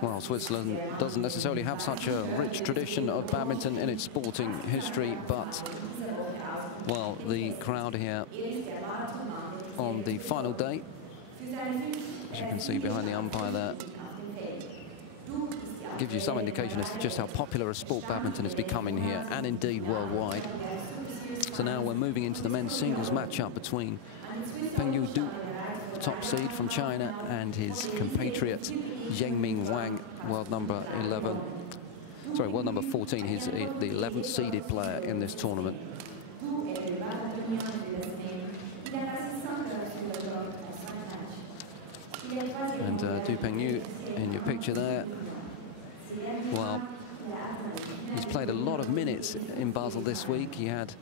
Well, Switzerland doesn't necessarily have such a rich tradition of badminton in its sporting history, but, well, the crowd here on the final day, as you can see behind the umpire there, gives you some indication as to just how popular a sport badminton is becoming here, and indeed worldwide. So now we're moving into the men's singles matchup between Pengyu Du, top seed from China, and his compatriot Zhengming Wang, world number 14. He's the 11th seeded player in this tournament. And Du Pengyu in your picture there. Well, he's played a lot of minutes in Basel this week. He had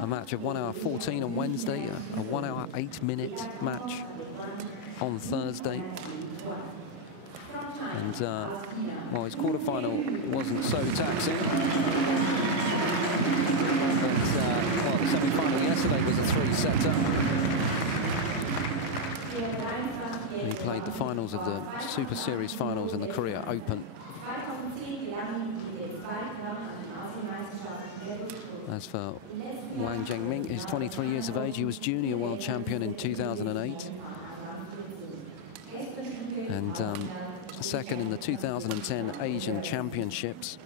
a match of 1 hour 14 on Wednesday, a 1 hour 8-minute match on Thursday. And, well, his quarterfinal wasn't so taxing. But, well, the semi-final yesterday was a 3-setter. He played the finals of the Super Series finals in the Korea Open. As for Wang Zhengming, he's 23 years of age. He was junior world champion in 2008. And second in the 2010 Asian Championships.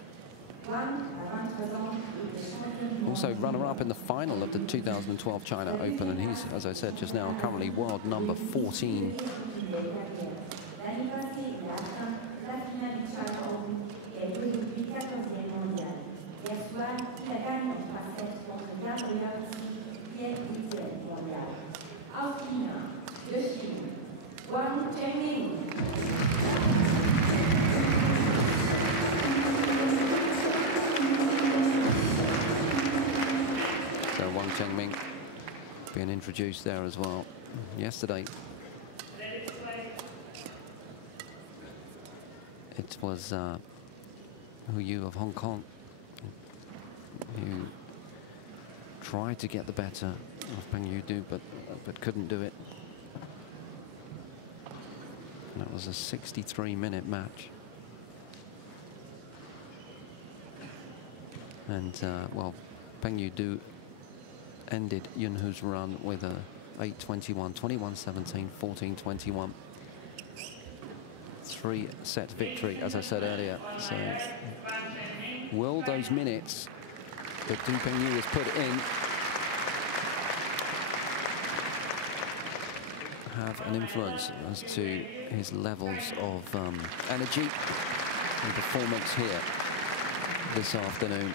Also runner-up in the final of the 2012 China Open. And he's, as I said just now, currently world number 14. So Wang Zhengming being introduced there as well. Yesterday it was Hu Yu of Hong Kong who tried to get the better of Pengyu Du, but couldn't do it. And that was a 63-minute match. And, well, Pengyu Du ended Yun Hu's run with a 8-21, 21-17, 14-21. 3-set victory, as I said earlier. So, will those minutes that Du Pengyu has put in have an influence as to his levels of energy and performance here this afternoon?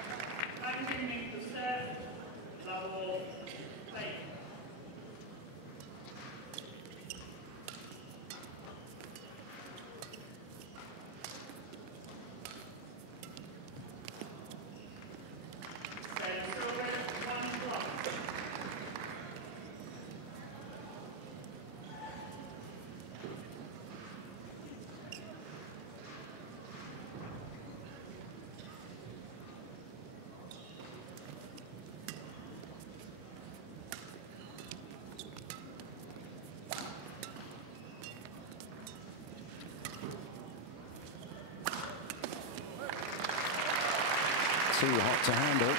Too hot to handle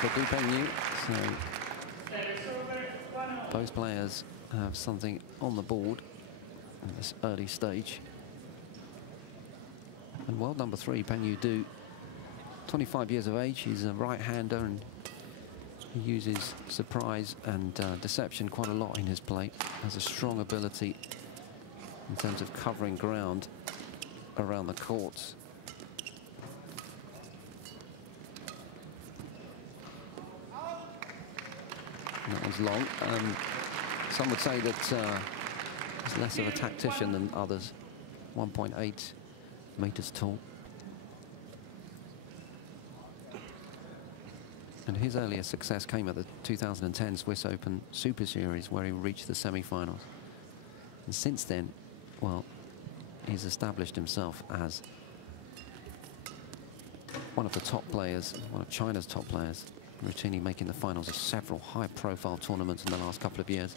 for Du Pengyu. So both players have something on the board at this early stage. And world number 3, Pengyu Du, 25 years of age. He's a right-hander and he uses surprise and deception quite a lot in his play. Has a strong ability in terms of covering ground around the courts. That was long. Some would say that he's less of a tactician than others. 1.8 meters tall. And his earliest success came at the 2010 Swiss Open Super Series, where he reached the semi-finals. And since then, well, he's established himself as one of the top players, one of China's top players, routinely making the finals of several high-profile tournaments in the last couple of years.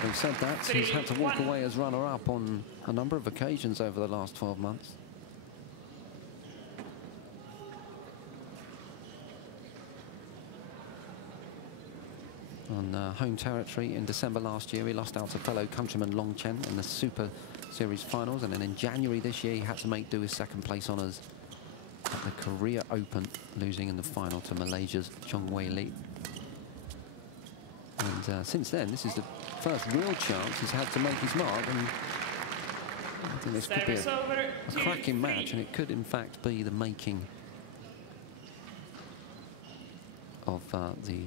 Having said that, he's had to walk away as runner-up on a number of occasions over the last 12 months. On home territory in December last year, he lost out to fellow countryman Long Chen in the Super Series finals, and then in January this year he had to make do his second place honours at the Korea Open, losing in the final to Malaysia's Chong Wei Lee. And since then, this is the first real chance he's had to make his mark, and I think this could be a cracking match, and it could in fact be the making of the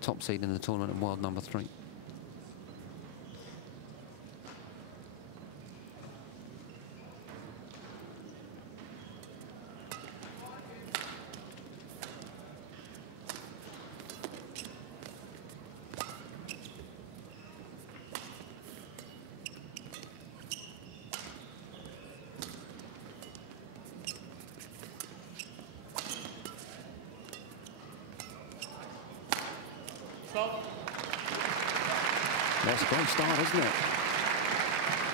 top seed in the tournament and world number 3. That's a great start, isn't it?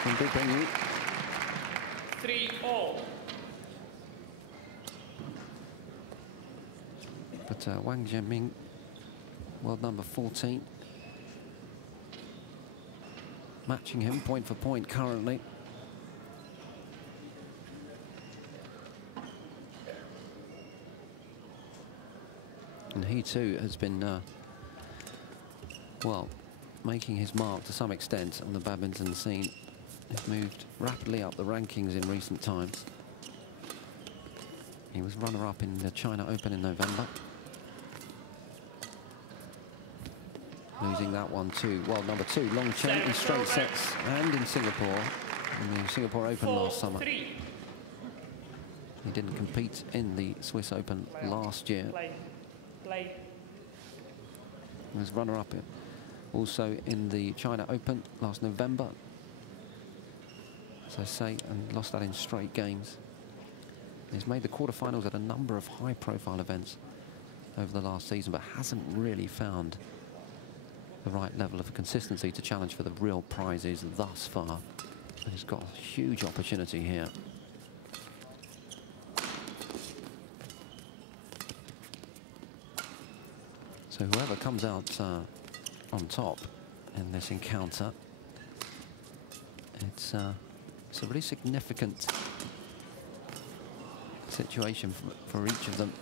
From Du Pengyu. 3-all. But Wang Zhenming, world number 14, matching him point for point currently. And he too has been, well, making his mark to some extent on the badminton scene. He's moved rapidly up the rankings in recent times. He was runner-up in the China Open in November, losing that one to world number 2 Long Chen in straight sets and in Singapore in the Singapore Open last summer. He didn't compete in the Swiss Open last year. He was runner-up also in the China Open last November, as I say, and lost that in straight games. He's made the quarterfinals at a number of high-profile events over the last season, but hasn't really found the right level of consistency to challenge for the real prizes thus far. And he's got a huge opportunity here. So whoever comes out on top in this encounter, it's a really significant situation for each of them.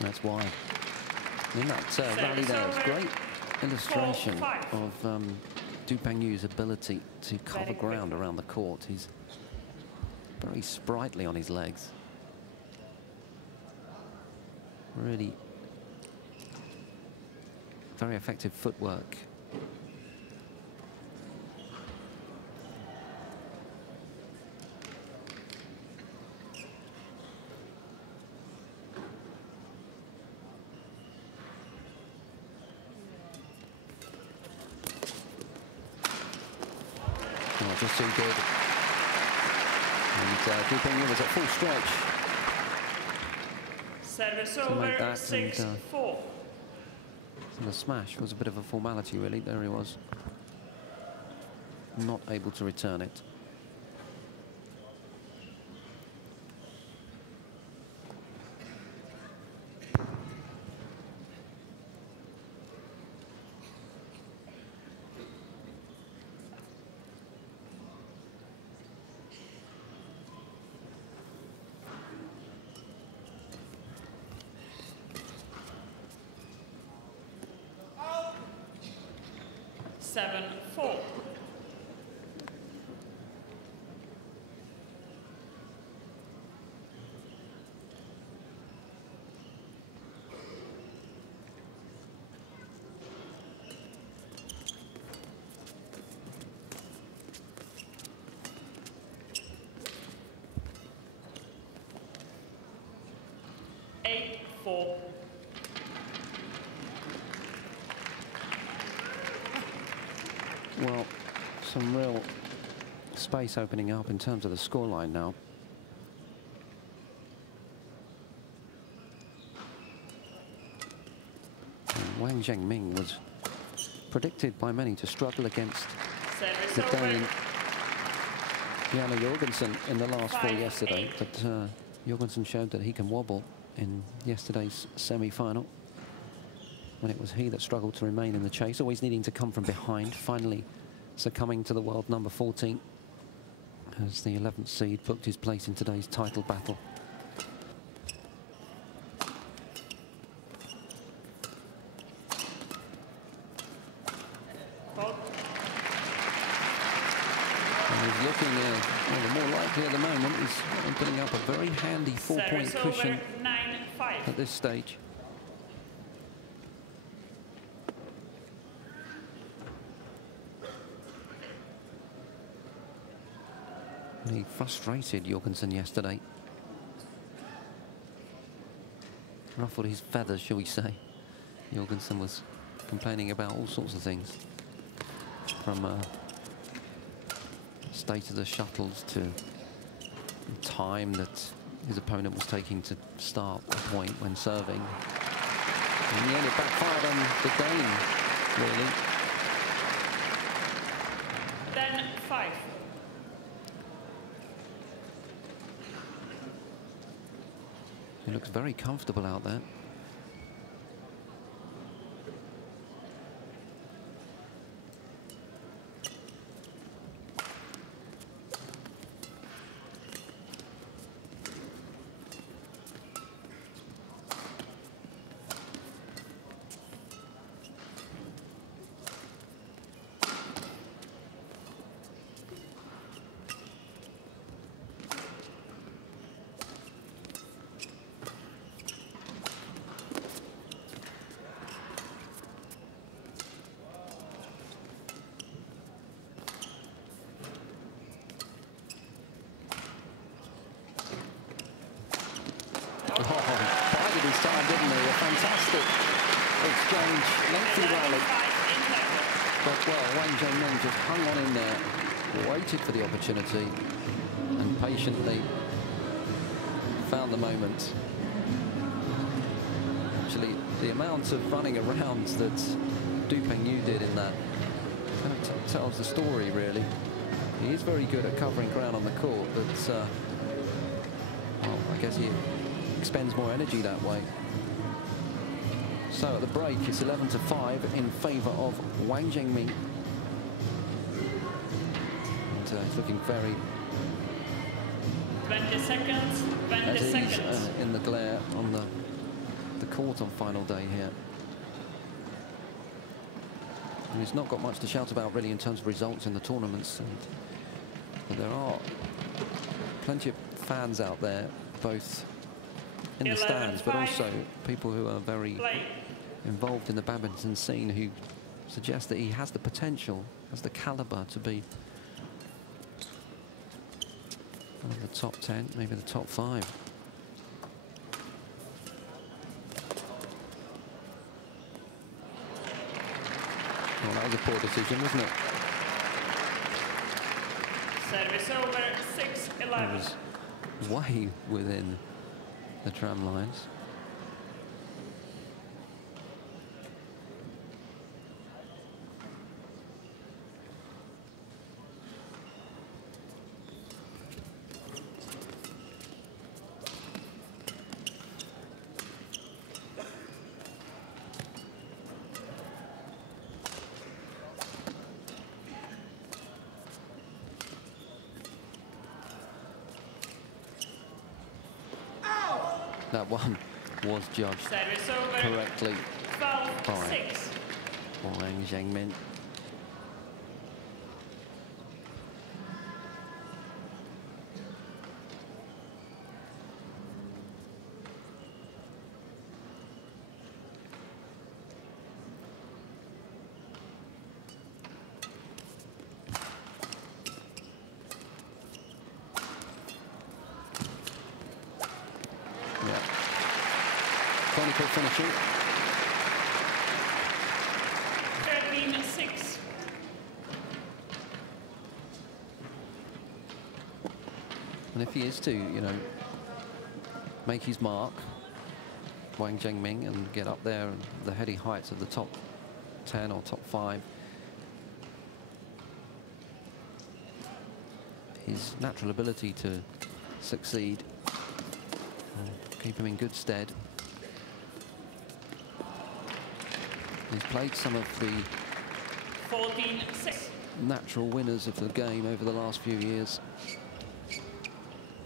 That's why. In that rally there, it's a great illustration of Du Pengyu's ability to cover ground around the court. He's very sprightly on his legs. Really very effective footwork. Just too good. And Du Pengyu was at full stretch. Service over, 6-4. And the smash was a bit of a formality, really. There he was, not able to return it. 8-4. Well, some real space opening up in terms of the scoreline now. And Wang Zhengmin was predicted by many to struggle against the Dane Janne Jorgensen in the last four yesterday, but Jorgensen showed that he can wobble in yesterday's semi-final, when it was he that struggled to remain in the chase, always needing to come from behind, finally succumbing to the world number 14 as the 11th seed booked his place in today's title battle. Looking well, the more likely at the moment is opening up a very handy 4-point cushion 9-5 at this stage. He frustrated Jorgensen yesterday. Ruffled his feathers, shall we say. Jorgensen was complaining about all sorts of things, from state of the shuttles to time that his opponent was taking to start a point when serving. In the end, it backfired on the Dane, really. Then 5. He looks very comfortable out there. Bided his time, didn't he? A fantastic exchange, lengthy rally. But, well, Wang Zhengmin just hung on in there, waited for the opportunity, and patiently found the moment. Actually, the amount of running around that Du Pengyu did in that kind of tells the story, really. He is very good at covering ground on the court, but, well, I guess he expends more energy that way. So at the break, it's 11-5 in favour of Wang Zhengmin. And he's looking very 20 seconds, 20 seconds. In the glare on the court on final day here. And he's not got much to shout about really in terms of results in the tournaments. But there are plenty of fans out there, both in the stands, but also people who are very involved in the badminton scene, who suggest that he has the potential, has the caliber to be one of the top 10, maybe the top 5. Well, that was a poor decision, wasn't it? Service over, 6-11. It was way within the tram lines. That one was judged correctly by Wang Zhengmin. mechanical finishing. 13-6. And if he is to, you know, make his mark, Wang Zhengming, and get up there and the heady heights of the top 10 or top 5, his natural ability to succeed will keep him in good stead. He's played some of the 14-6. natural winners of the game over the last few years.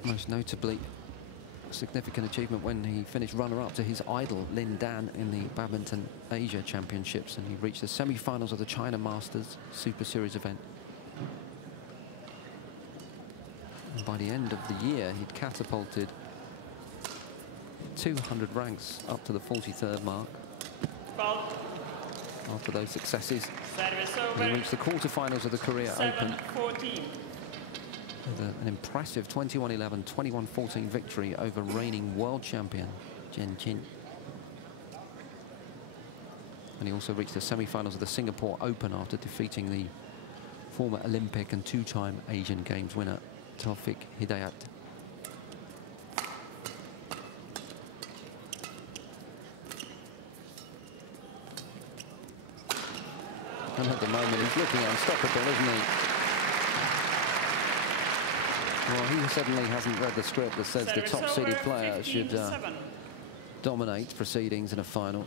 Most notably, a significant achievement when he finished runner-up to his idol Lin Dan in the Badminton Asia Championships, and he reached the semi-finals of the China Masters Super Series event. And by the end of the year, he'd catapulted 200 ranks up to the 43rd mark. Well, after those successes, service he over. reached the quarterfinals of the Korea Open 7-14. with an impressive 21-11, 21-14 victory over reigning world champion Chen Qin. And he also reached the semi-finals of the Singapore Open after defeating the former Olympic and two-time Asian Games winner Taufik Hidayat. And at the moment, he's looking unstoppable, isn't he? Well, he certainly hasn't read the script that says the top-seeded player should dominate proceedings in a final.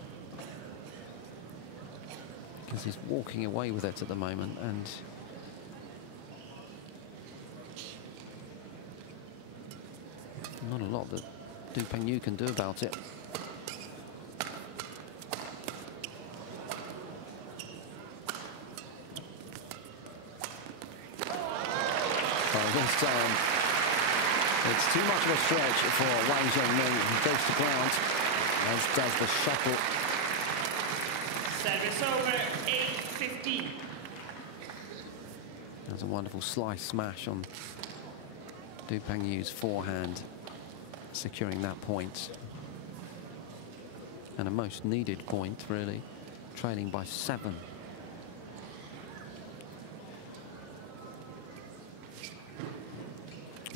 Because he's walking away with it at the moment, and not a lot that Du Pengyu can do about it. This time, it's too much of a stretch for Wang Zhengming, who goes to ground, as does the shuttle. Service over, 8-15. There's a wonderful slice smash on Du Pengyu's forehand, securing that point. And a most needed point, really, trailing by 7.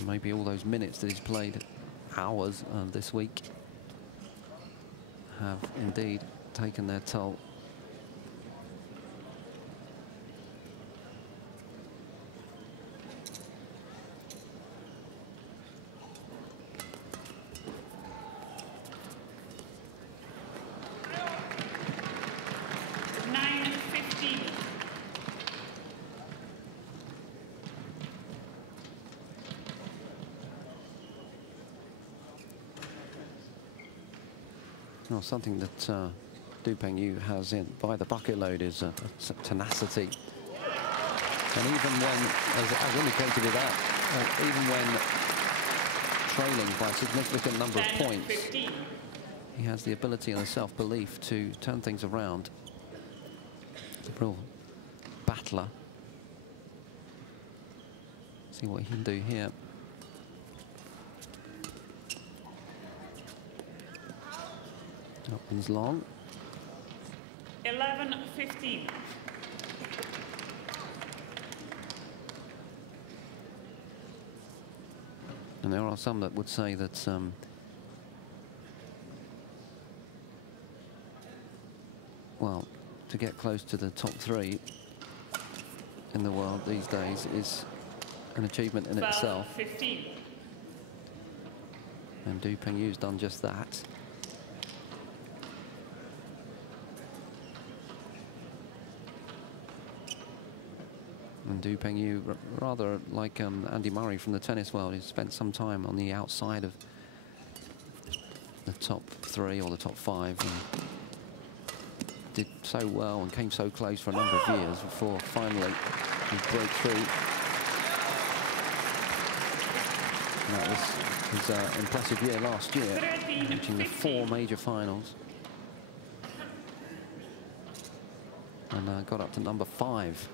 Maybe all those minutes that he's played, hours this week, have indeed taken their toll. Well, something that Du Pengyu has in by the bucket load is tenacity. And even when, as indicated with that, even when trailing by a significant number of points, 15. he has the ability and the self-belief to turn things around. He's a real battler. See what he can do here. Opens long. 11-15. And there are some that would say that well, to get close to the top 3 in the world these days is an achievement in itself. 15. And Du Pengyu's done just that. And Du Pengyu, rather like Andy Murray from the tennis world, he's spent some time on the outside of the top 3 or the top 5, and did so well and came so close for a number of years before finally he broke through. And that was his impressive year last year, reaching the 4 major finals. And got up to number 5.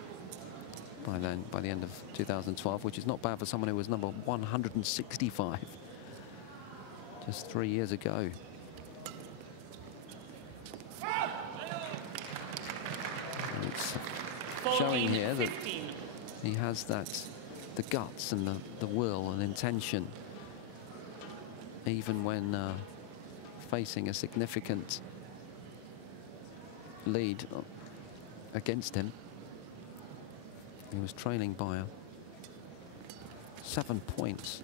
By the end of 2012, which is not bad for someone who was number 165 just 3 years ago. showing here that 15. he has the guts and the will and intention, even when facing a significant lead against him. He was trailing by 7 points.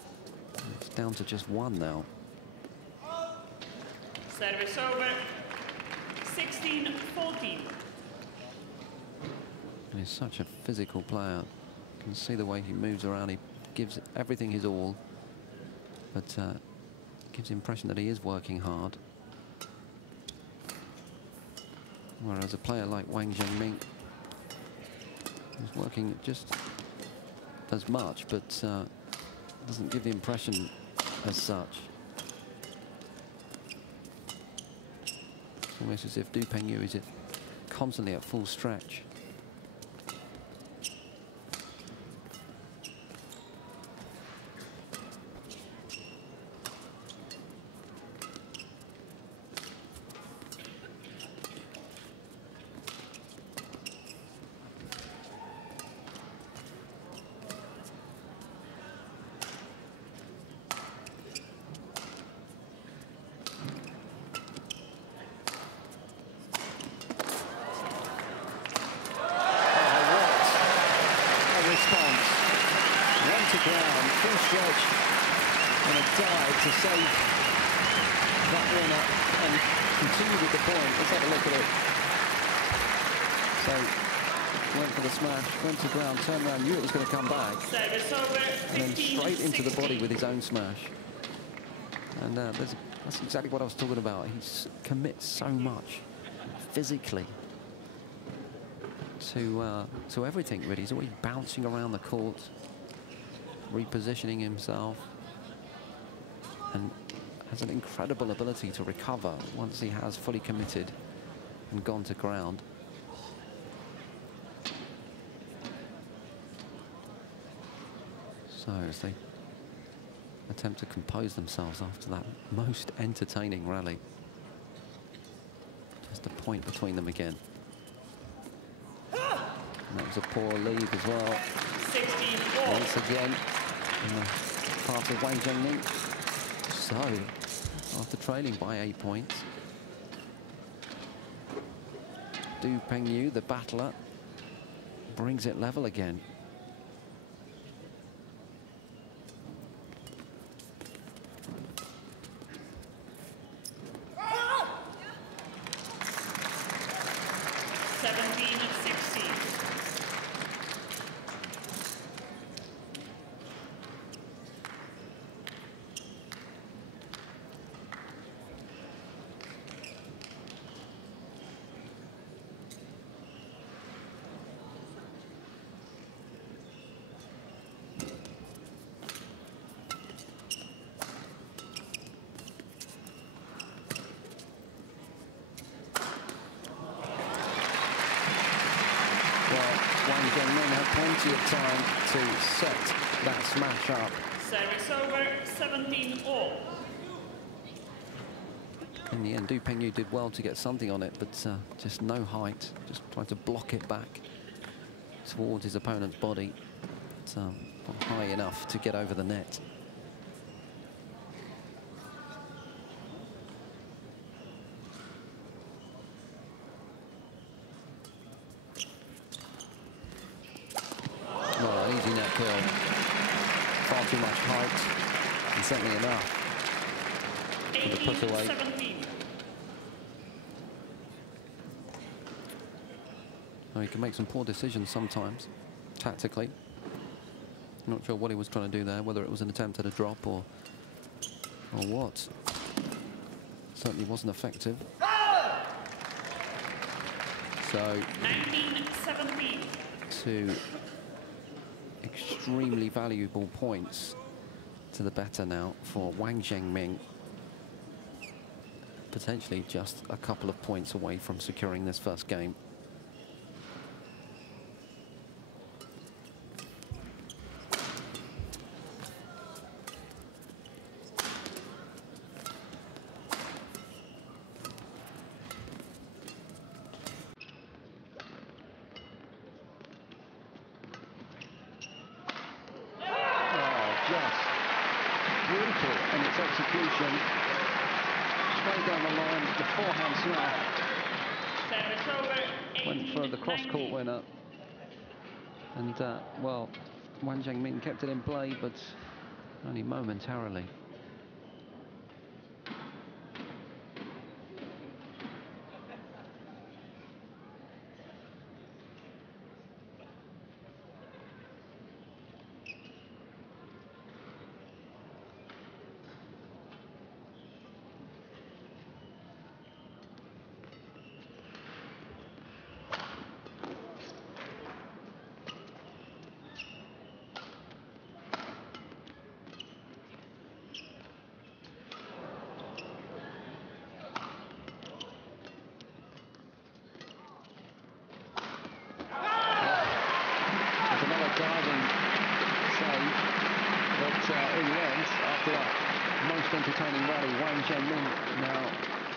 It's down to just 1 now. Service over. 16-14. And he's such a physical player. You can see the way he moves around. He gives everything his all, but gives the impression that he is working hard. Whereas a player like Wang Zhengming is working just as much, but doesn't give the impression as such. It's almost as if Du Pengyu is constantly at full stretch. To save that winner and continue with the point. Let's have a look at it. So, went for the smash, went to ground, turned around, knew it was going to come back. Service over. And then straight into the body with his own smash. And that's exactly what I was talking about. He commits so much physically to everything, really. He's always bouncing around the court, repositioning himself, and has an incredible ability to recover once he has fully committed and gone to ground. So as they attempt to compose themselves after that most entertaining rally. Just a point between them again. And that was a poor lead as well. 16-4. Once again, in the path of Wang Zhengming. So, after trailing by 8 points, Du Pengyu, the battler, brings it level again. Wang Zhengming had plenty of time to set that smash up. Service over. 17-all. In the end, Du Pengyu did well to get something on it, but just no height. Just trying to block it back towards his opponent's body. It's not high enough to get over the net. Easy net curl. Far too much height, and certainly enough for the put away. 18-17. Oh, he can make some poor decisions sometimes, tactically. Not sure what he was trying to do there, whether it was an attempt at a drop or what. Certainly wasn't effective. So 19-17. 2 extremely valuable points to the better now for Wang Zhengming. Potentially just a couple of points away from securing this first game. just brutal in its execution. Straight down the line, the forehand smash. Service over, Went for the cross-court 18-19. winner. And, well, Wang Zhengmin kept it in play, but only momentarily. Diving save, but in the end, after that most entertaining rally, Wang Zhengmin now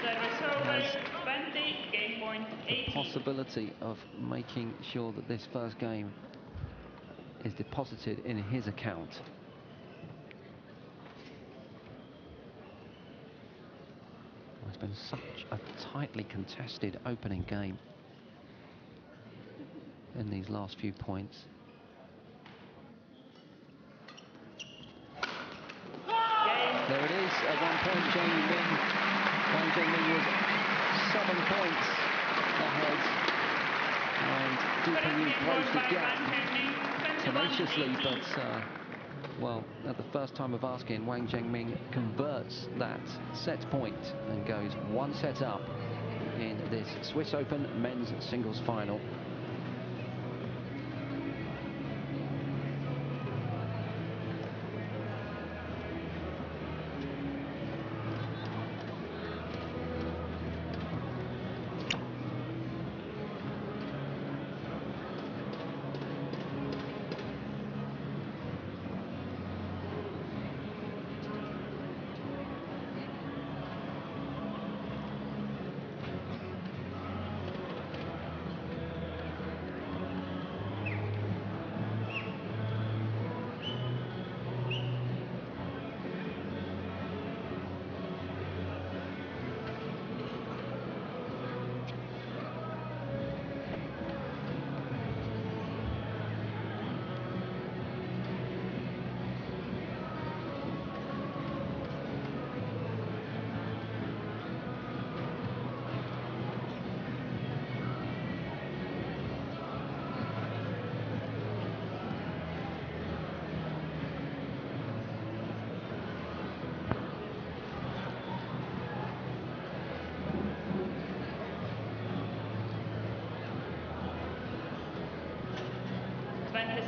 Service over, has 20, game point the 18. possibility of making sure that this first game is deposited in his account. It's been such a tightly contested opening game in these last few points. There it is, at 1 point, Wang Zhengmin was 7 points ahead, and Du Pengyu closed the gap tenaciously, but, well, at the first time of asking, Wang Zhengmin converts that set point and goes 1 set up in this Swiss Open men's singles final.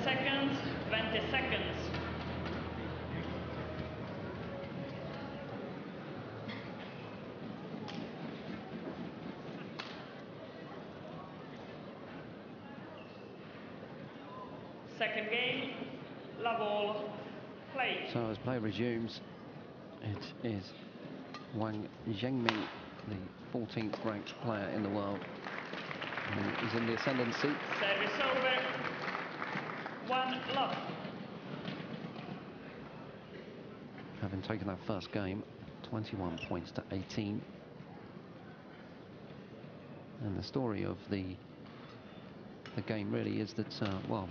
Seconds, 20 seconds. Second game, la ball, play. So as play resumes, it is Wang Zhengmin, the 14th ranked player in the world, who is in the ascendancy. Service over, 1 love. Having taken that first game, 21 points to 18. And the story of the game really is that, well,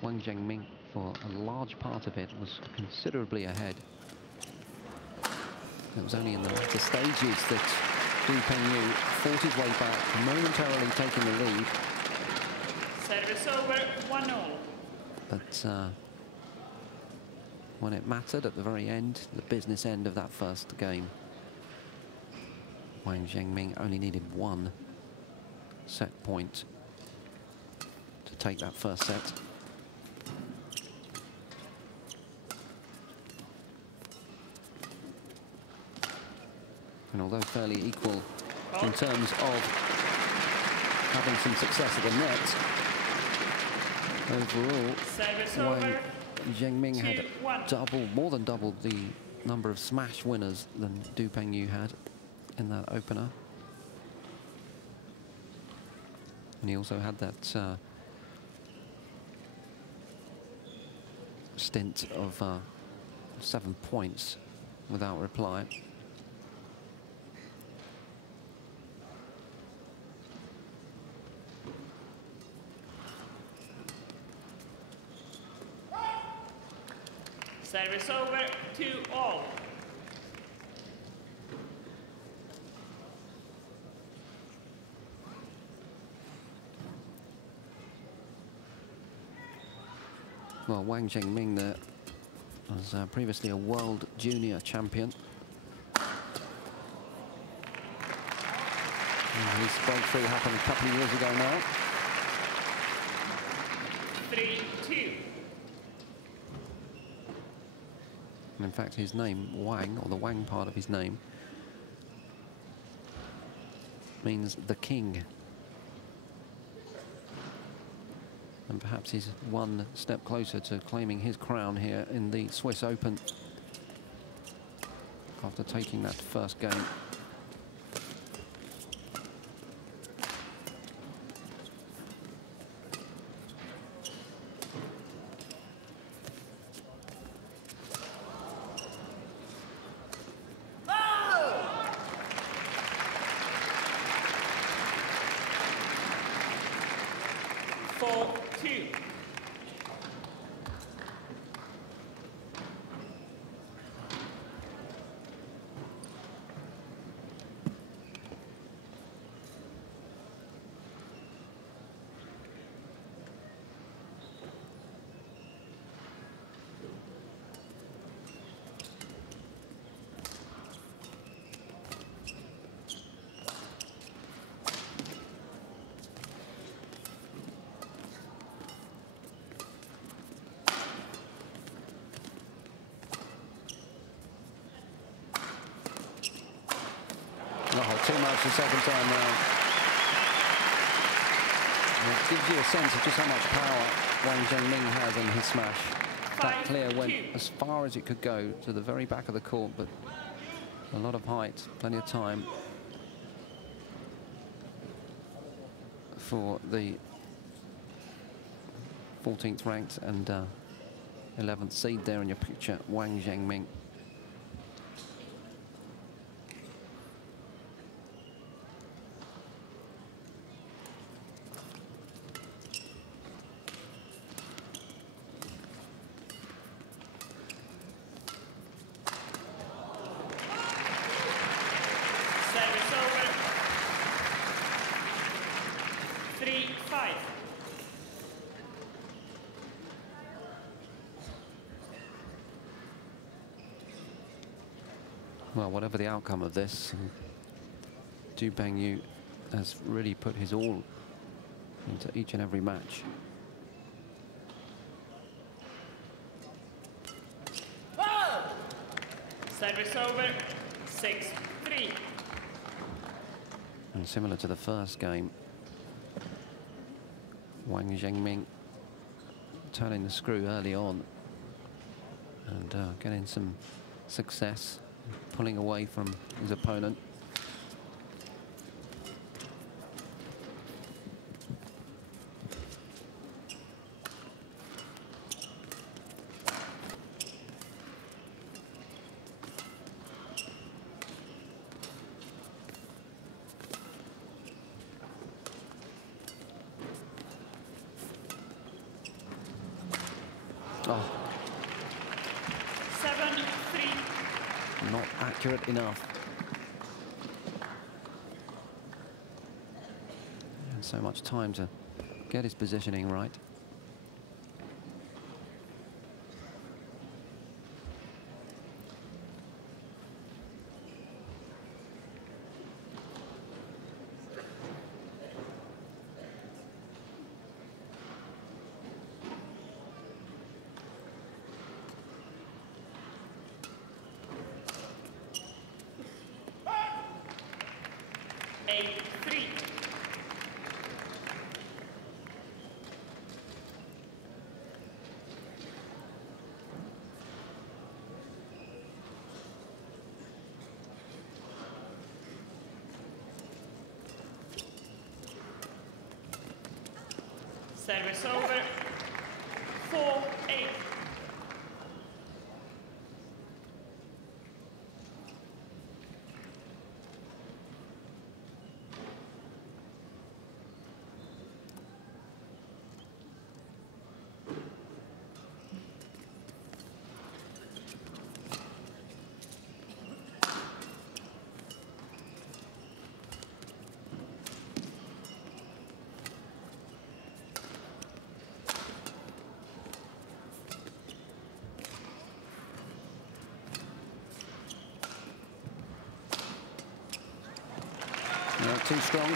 Wang Zhengmin, for a large part of it, was considerably ahead. It was only in the latter stages that Du Pengyu fought his way back, momentarily taking the lead. Service over, 1-0. But when it mattered at the very end, the business end of that first game, Wang Zhengmin only needed 1 set point to take that first set. And although fairly equal in terms of having some success at the net, overall, Wang Zhengmin had more than doubled the number of smash winners than Du Pengyu had in that opener. And he also had that stint of 7 points without reply. Service over, 2-all. Well, Wang Zhengming there was previously a world junior champion. And his breakthrough happened a couple of years ago now. 3-2. And in fact, his name, Wang, or the Wang part of his name, means the king. And perhaps he's one step closer to claiming his crown here in the Swiss Open after taking that first game. Oh, too much the second time round. And it gives you a sense of just how much power Wang Zhengming has in his smash. That clear went as far as it could go to the very back of the court, but a lot of height, plenty of time for the 14th ranked and 11th seed there in your picture, Wang Zhengming. Well, whatever the outcome of this, Du Pengyu has really put his all into each and every match. Service over, 6-3. And similar to the first game, Wang Zhengming turning the screw early on and getting some success, pulling away from his opponent. Oh. 7-3. Not accurate enough. And so much time to get his positioning right. Service over, 4-8. too strong.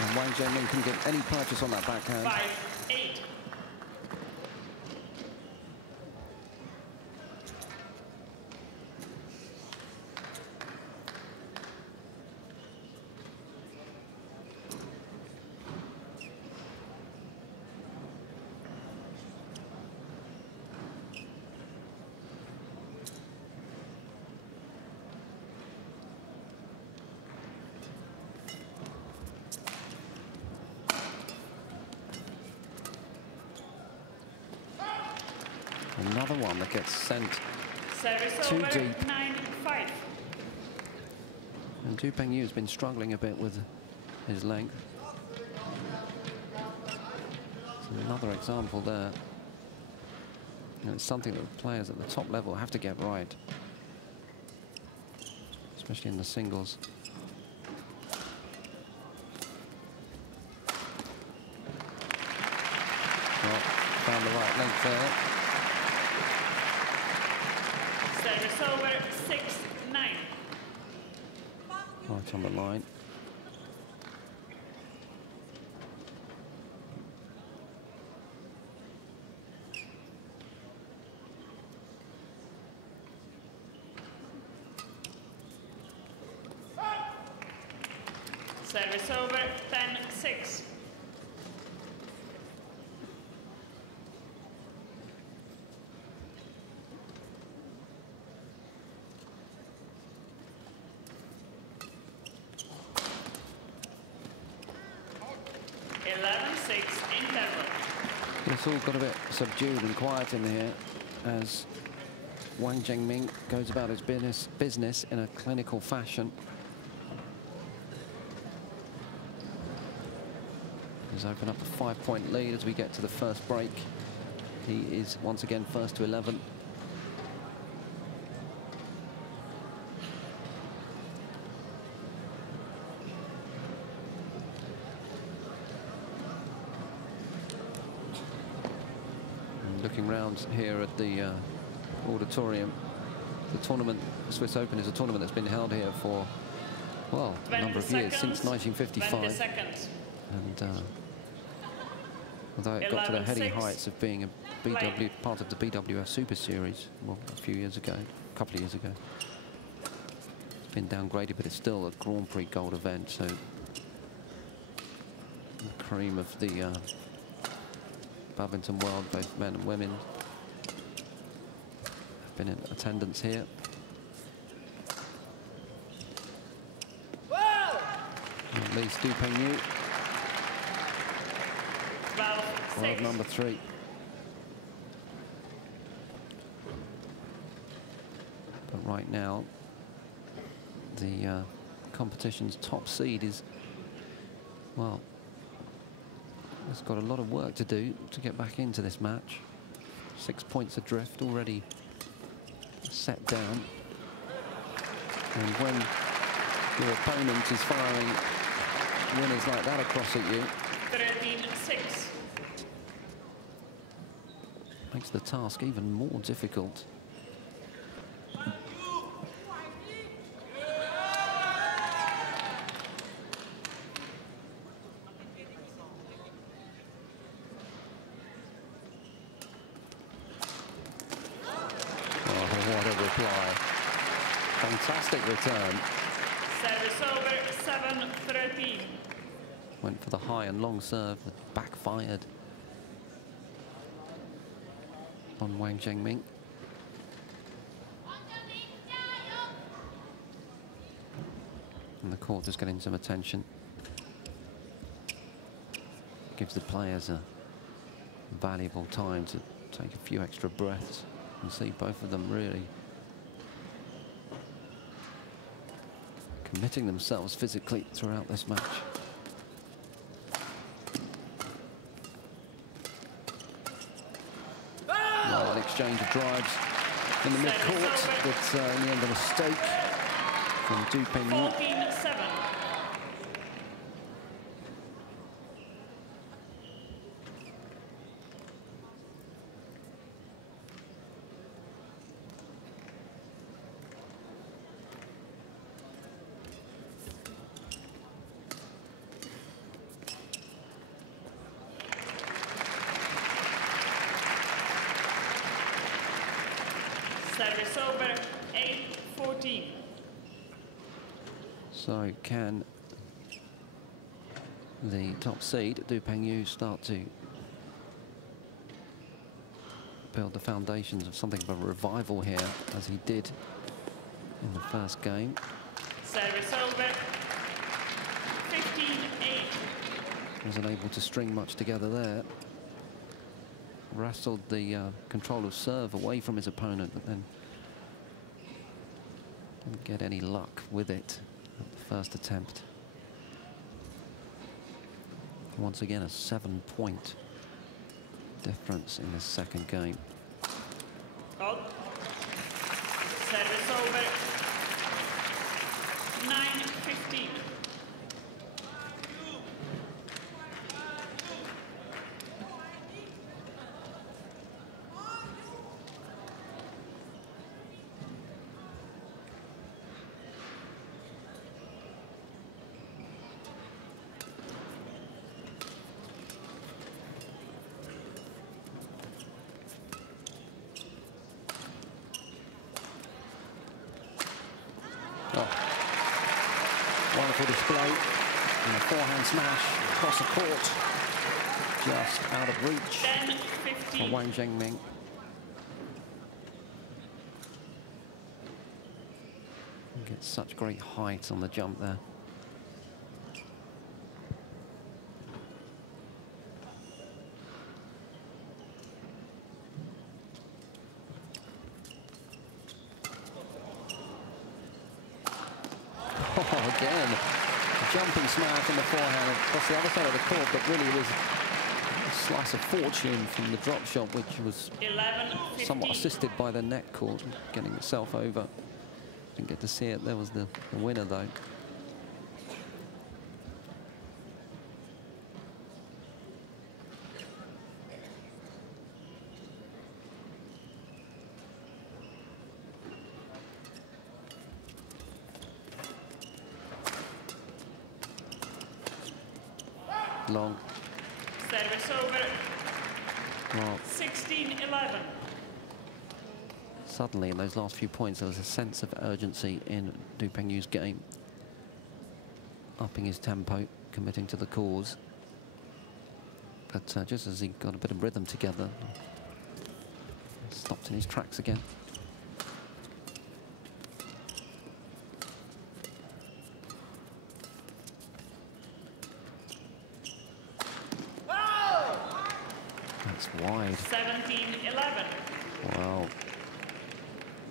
And Wang Zhengming couldn't get any purchase on that backhand. 5-8. Another one that gets sent Service too over, deep. 9-5. And Du Pengyu has been struggling a bit with his length. It's another example there. You know, it's something that players at the top level have to get right, especially in the singles. Well, found the right length there. Service over, 6-9. Right on the line. Service over, 10-6. It's all got a bit subdued and quiet in here as Wang Zhengming goes about his business in a clinical fashion. He's opened up a 5-point lead as we get to the first break. He is once again first to 11. Looking round here at the auditorium, the tournament, the Swiss Open, is a tournament that's been held here for, well, a number of years, since 1955. And although it got to the heady heights of being a part of the BWF Super Series, well, a few years ago, a couple of years ago, it's been downgraded, but it's still a Grand Prix gold event, so the cream of the badminton world, both men and women, have been in attendance here. At least Du Pengyu, world number 3. But right now, the competition's top seed is, well, it's got a lot of work to do to get back into this match. 6 points adrift, already set down. And when your opponent is firing winners like that across at you, 13-6. makes the task even more difficult. Fantastic return. Service over, 7-13. Went for the high and long serve, but backfired on Wang Zhengming. And the court is getting some attention. Gives the players a valuable time to take a few extra breaths and see both of them really committing themselves physically throughout this match. Well, an exchange of drives in the mid-court, but in the end a mistake from Du Pengyu. 14-7. Service over, 8-14. So can the top seed, Du Pengyu, start to build the foundations of something of a revival here, as he did in the first game. Service over, 15-8. Wasn't able to string much together there. Wrestled the control of serve away from his opponent, but then didn't get any luck with it at the first attempt. Once again, a 7-point difference in this second game. Out. Service over, 9-15. Wonderful display and a forehand smash across the court, just out of reach for 10-15. Wang Zhengming. Gets such great height on the jump there. Again, a jumping smash on the forehand across the other side of the court, but really was a slice of fortune from the drop shot, which was 11-15. somewhat assisted by the net court, getting itself over. Didn't get to see it. There was the winner, though. Long. Service over, Well, 16-11. suddenly in those last few points, there was a sense of urgency in Du Pengyu's game. Upping his tempo, committing to the cause. But just as he got a bit of rhythm together, stopped in his tracks again. That's wide. 17-11. Wow.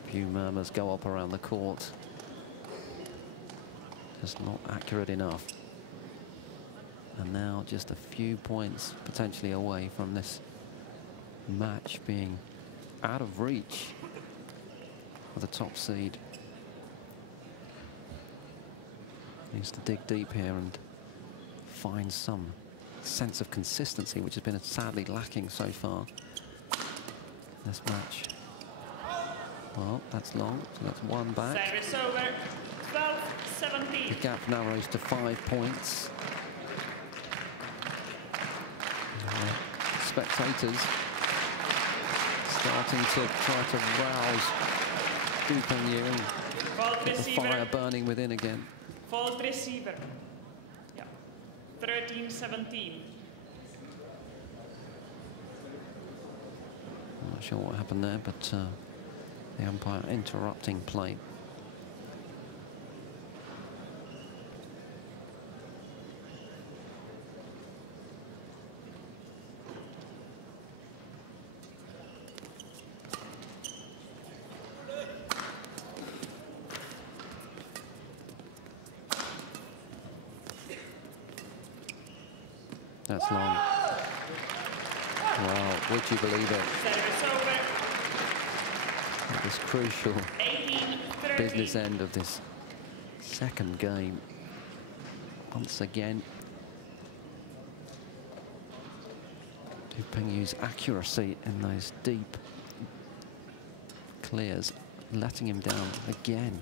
Few murmurs go up around the court. Just not accurate enough. And now just a few points potentially away from this match being out of reach for the top seed. Needs to dig deep here and find some sense of consistency, which has been sadly lacking so far in this match. Well, that's long, so that's one back. Service over, 12-17. The gap narrows to 5 points. Spectators starting to try to rouse Du Pengyu and Fault get the fire receiver, burning within again. fault receiver. Yeah, 13-17. I'm not sure what happened there, but the umpire interrupting play. That's long. Wow, would you believe it? Service over, At this crucial 18-13. business end of this second game. Once again, Du Pengyu's accuracy in those deep clears, letting him down again.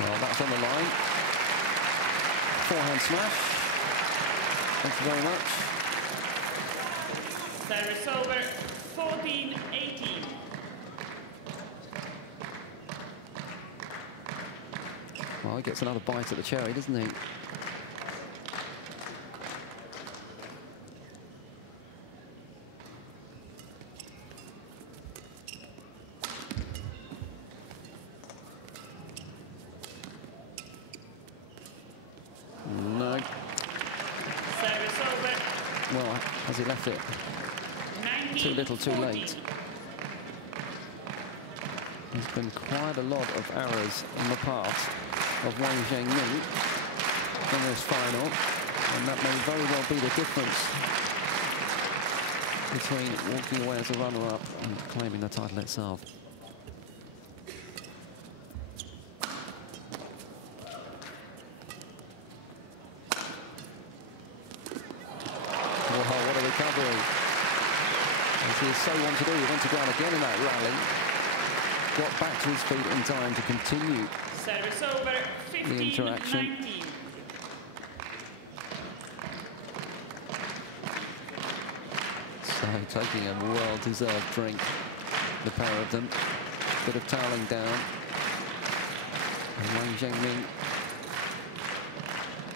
Well, that's on the line. Forehand smash. Thank you very much. Service over, 14-18. Well, he gets another bite at the cherry, doesn't he? No. Service over. Well, has he left it 19, too little, too 14. late? There's been quite a lot of errors on the part of Wang Zhengming in this final, and that may very well be the difference between walking away as a runner-up and claiming the title itself. Wow, what a recovery. As he so wants to do, he went to ground again in that rally. Got back to his feet in time to continue Service over, the interaction. 15-19. So taking a well-deserved drink, the pair of them. Bit of toweling down. And Wang Zhengming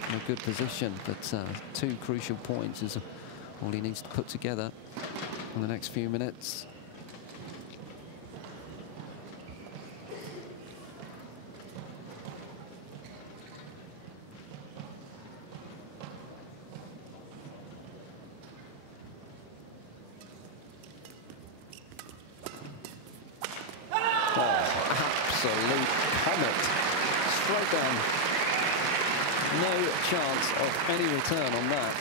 in a good position, but two crucial points is all he needs to put together in the next few minutes. Absolute comet. Straight down. No chance of any return on that.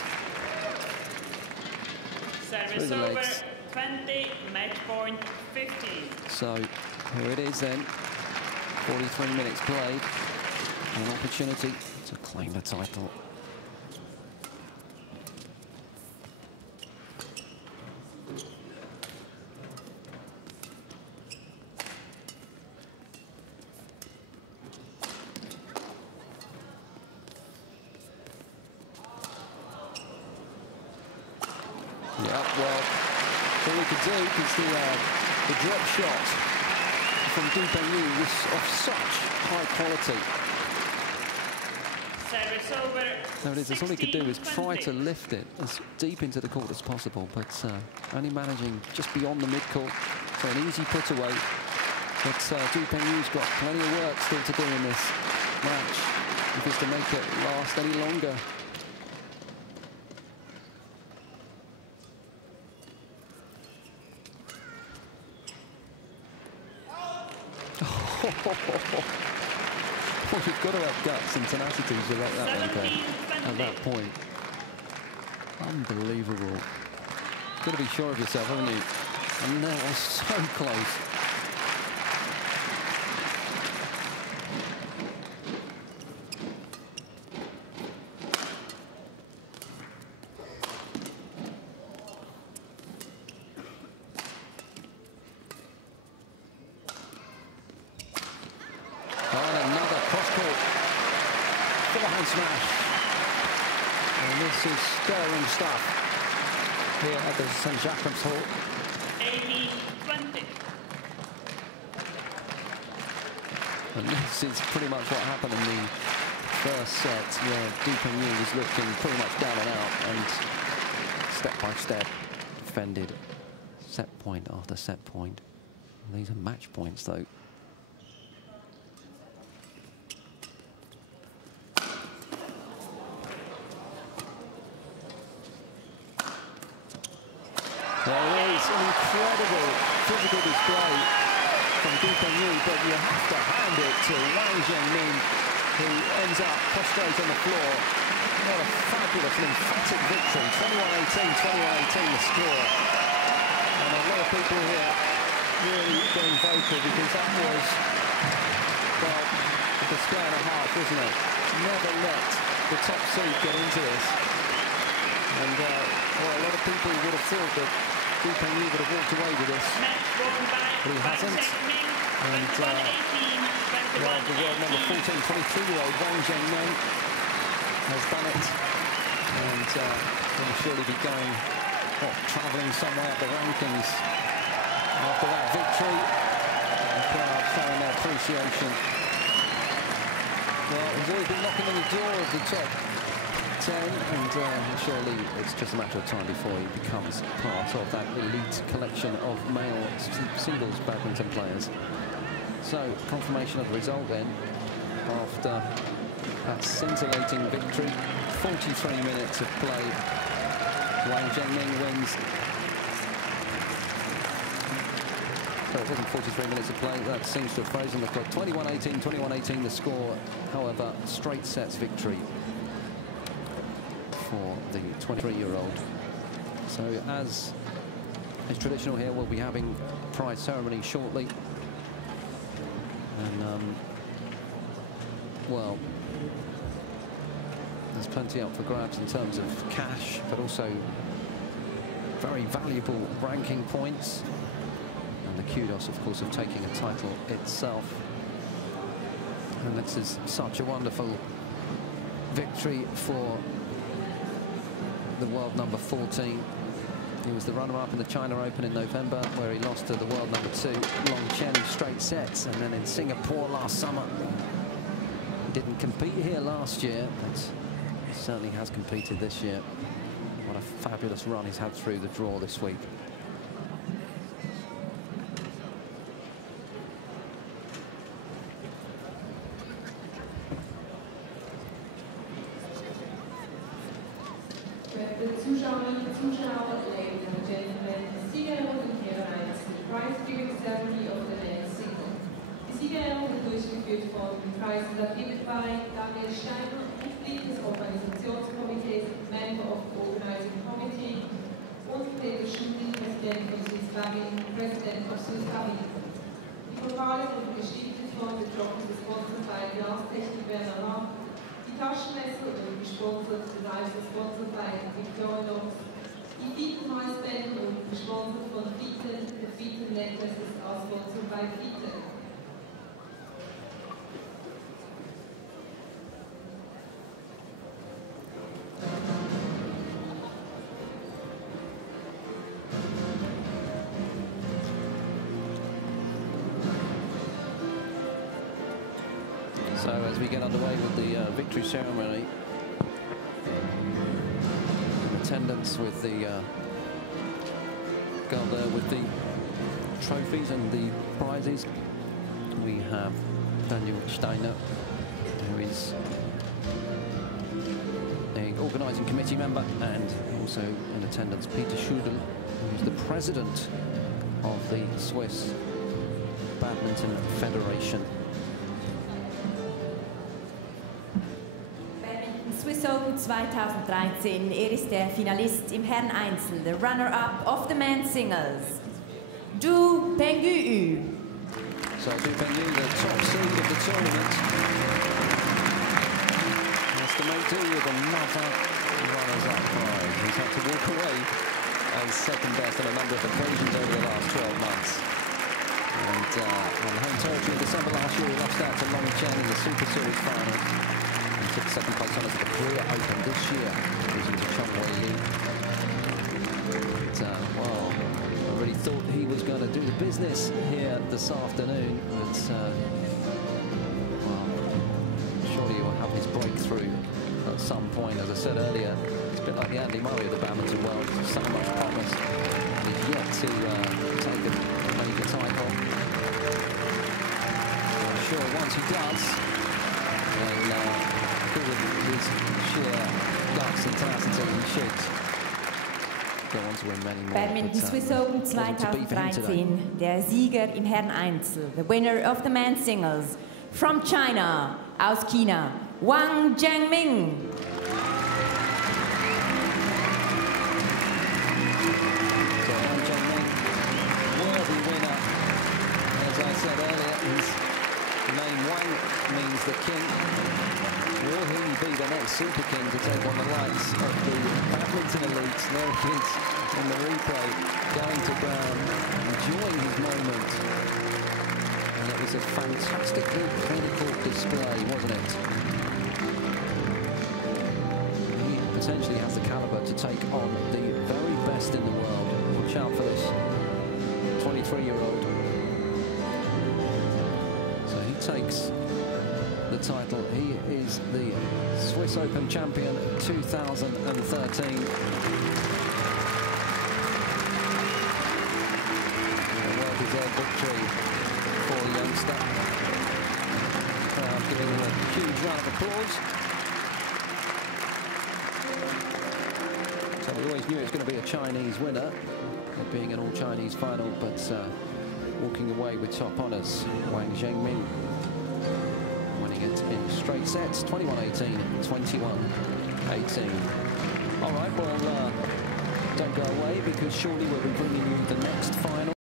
Service the over, legs. 20, match point 15. So here it is then. 43 minutes played. An opportunity to claim the title. Yeah, well, all we could do because the drop shot from Du Pengyu was of such high quality. Service over, There it is. That's all he could do was try 16-20. to lift it as deep into the court as possible, but only managing just beyond the mid-court. So an easy put away. But Du Pengyu's got plenty of work still to do in this match if he's to make it last any longer. Well, you've got to have guts and tenacity to let that one go at that point. Unbelievable. Got to be sure of yourself, haven't you? And that was so close. Smash. And this is stirring stuff here at the St. Jacobs Hall. 80-20. And this is pretty much what happened in the first set, where Du Pengyu was looking pretty much down and out and step by step defended set point after set point. And these are match points, though. There is an incredible physical display from Du Pengyu, but you have to hand it to Wang Zhengming, who ends up prostrate on the floor. What a fabulous and emphatic victory. 21-18, 21-18 the score. And a lot of people here really going vocal because that was, well, a display and a half, wasn't it? Never let the top seed get into this. And well, a lot of people would have thought that Du Pengyu would have walked away with this, but he hasn't. And well, the world number 14, 23-year-old Wang Zhengming has done it, and will surely be going travelling somewhere up the rankings after that victory. The crowd showing their appreciation. Well, he's always been knocking on the door of the top 10, and surely it's just a matter of time before he becomes part of that elite collection of male singles badminton players. So, confirmation of the result then, after that scintillating victory. 43 minutes of play. Wang Zhengming wins. So it wasn't 43 minutes of play, that seems to have frozen the clock. 21-18, 21-18 the score. However, straight sets victory for the 23-year-old. So as is traditional here, we'll be having prize ceremony shortly. And, well, there's plenty up for grabs in terms of cash, but also very valuable ranking points. And the kudos, of course, of taking a title itself. And this is such a wonderful victory for the world number 14. He was the runner-up in the China Open in November, where he lost to the world number 2, Long Chen, straight sets. And then in Singapore last summer, he didn't compete here last year, but he certainly has competed this year. What a fabulous run he's had through the draw this week. Zuschauer, ladies and gentlemen, Siegerehrung im Herren 1, die Prize-Giving Ceremony of the men's single. Die Siegerehrung wird durchgeführt von Preisübergeber bei Daniel Steiner, Mitglied des Organisationskomitees, Member of the Organizing Committee, und Peter Schütting, Präsident von Swiss Badminton, President of Swiss Badminton. Die Pokale sind gestiftet von der Trophy gesponsert bei Glastechnik Werner Rapp. Die Taschenmesser wurden gesponsert, sponsored by Victorinox. Die Fitten-Halsbänder wurden gesponsert von Fitten, the Fitten Necklaces are sponsored by Fitten. So as we get underway with the victory ceremony, in attendance with the girl there with the trophies and the prizes, we have Daniel Steiner, who is an organising committee member, and also in attendance Peter Schudel, who is the president of the Swiss Badminton Federation. Swiss Open 2013. Ist der Finalist im Herren-Einzel, the runner-up of the men's singles, Du Pengyu. So Du Pengyu, the top seed of the tournament, has to make do with another runners-up prize. He's had to walk away as second best on a number of occasions over the last 12 months. And on home territory in December last year, he lost out to Long Chen in the Super Series final. Took second place on at the Korea Open this year, losing to Chong Wei Lee. Well, I really thought he was going to do the business here this afternoon, but well, surely he will have his breakthrough at some point. As I said earlier, it's a bit like the Andy Murray of the badminton world. So much promise, and he's yet to take a major title. I'm sure once he does, then with sheer guts and tenacity, he should go on to win many more. Badminton Swiss Open 2013, der Sieger im Herren-Einzel, the winner of the men's singles, from China, aus China, Wang Zhengming. So Wang Zhengming, worthy winner. As I said earlier, his name Wang means the king. Will he be the next Super King to take on the likes of the badminton elites? There he is in the replay, going to ground, enjoying his moment. And it was a fantastically clinical display, wasn't it? He potentially has the caliber to take on the very best in the world. Watch out for this 23-year-old. So he takes the title. He is the Swiss Open champion 2013. A well-deserved victory for the youngster. Crowd giving him a huge round of applause. So we always knew it was going to be a Chinese winner, it being an all-Chinese final, but walking away with top honours, Wang Zhengming winning it in straight sets, 21-18, 21-18. All right, well, don't go away, because shortly we'll be bringing you the next final.